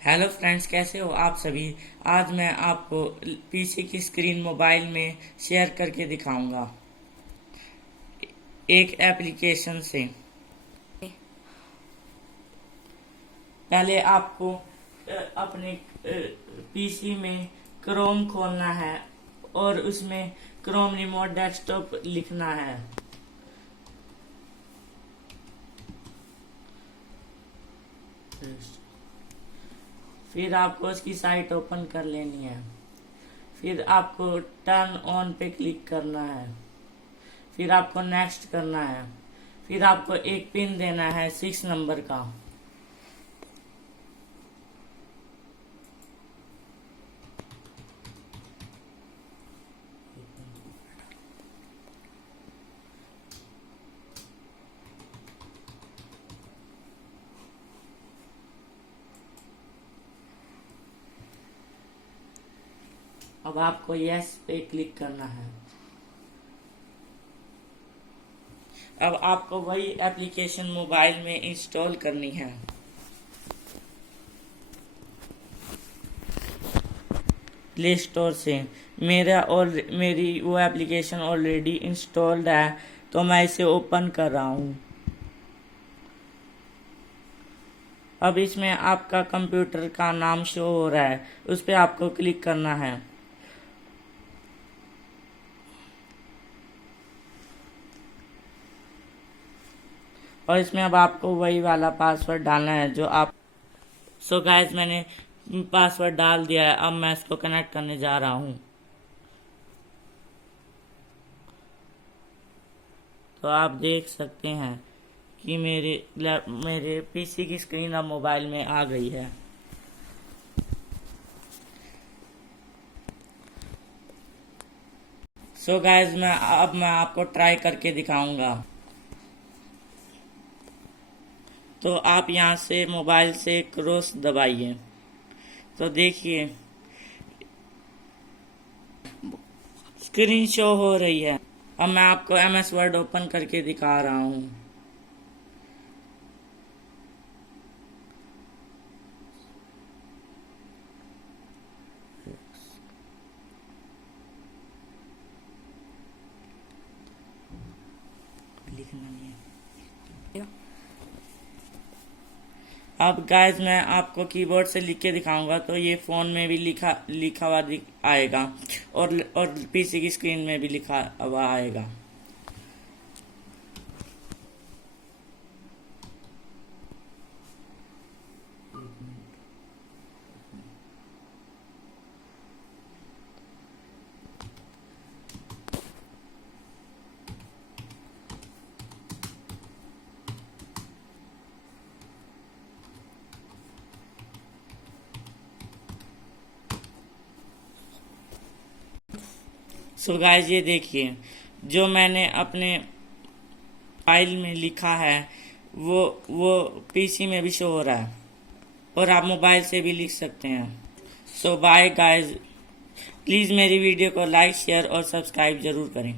Hello friends, कैसे हो आप सभी। आज मैं आपको पीसी की स्क्रीन मोबाइल में शेयर करके दिखाऊंगा एक एप्लीकेशन से। पहले आपको अपने पीसी में क्रोम खोलना है और उसमें क्रोम रिमोट डेस्कटॉप लिखना है। फिर आपको उसकी साइट ओपन कर लेनी है। फिर आपको टर्न ऑन पे क्लिक करना है। फिर आपको नेक्स्ट करना है। फिर आपको एक पिन देना है 6 नंबर का। अब आपको यस पे क्लिक करना है। अब आपको वही एप्लीकेशन मोबाइल में इंस्टॉल करनी है। प्ले स्टोर से मेरी वो एप्लीकेशन ऑलरेडी इंस्टॉल्ड है, तो मैं इसे ओपन कर रहा हूँ। अब इसमें आपका कंप्यूटर का नाम शो हो रहा है, उस पर आपको क्लिक करना है। और इसमें अब आपको वही वाला पासवर्ड डालना है जो आप। सो गाइस, मैंने पासवर्ड डाल दिया है। अब मैं इसको कनेक्ट करने जा रहा हूँ। तो आप देख सकते हैं कि मेरे पीसी की स्क्रीन अब मोबाइल में आ गई है। सो गाइस, मैं आपको ट्राई करके दिखाऊंगा। तो आप यहाँ से मोबाइल से क्रॉस दबाइए, तो देखिए स्क्रीन शो हो रही है। अब मैं आपको MS वर्ड ओपन करके दिखा रहा हूँ। लिखना नहीं है। अब गाइस, मैं आपको कीबोर्ड से लिख के दिखाऊंगा, तो ये फोन में भी लिखा लिखा हुआ आएगा और पीसी की स्क्रीन में भी लिखा हुआ आएगा। सो गाइस, ये देखिए जो मैंने अपने फाइल में लिखा है वो पीसी में भी शो हो रहा है, और आप मोबाइल से भी लिख सकते हैं। सो बाय गाइस, प्लीज़ मेरी वीडियो को लाइक, शेयर और सब्सक्राइब ज़रूर करें।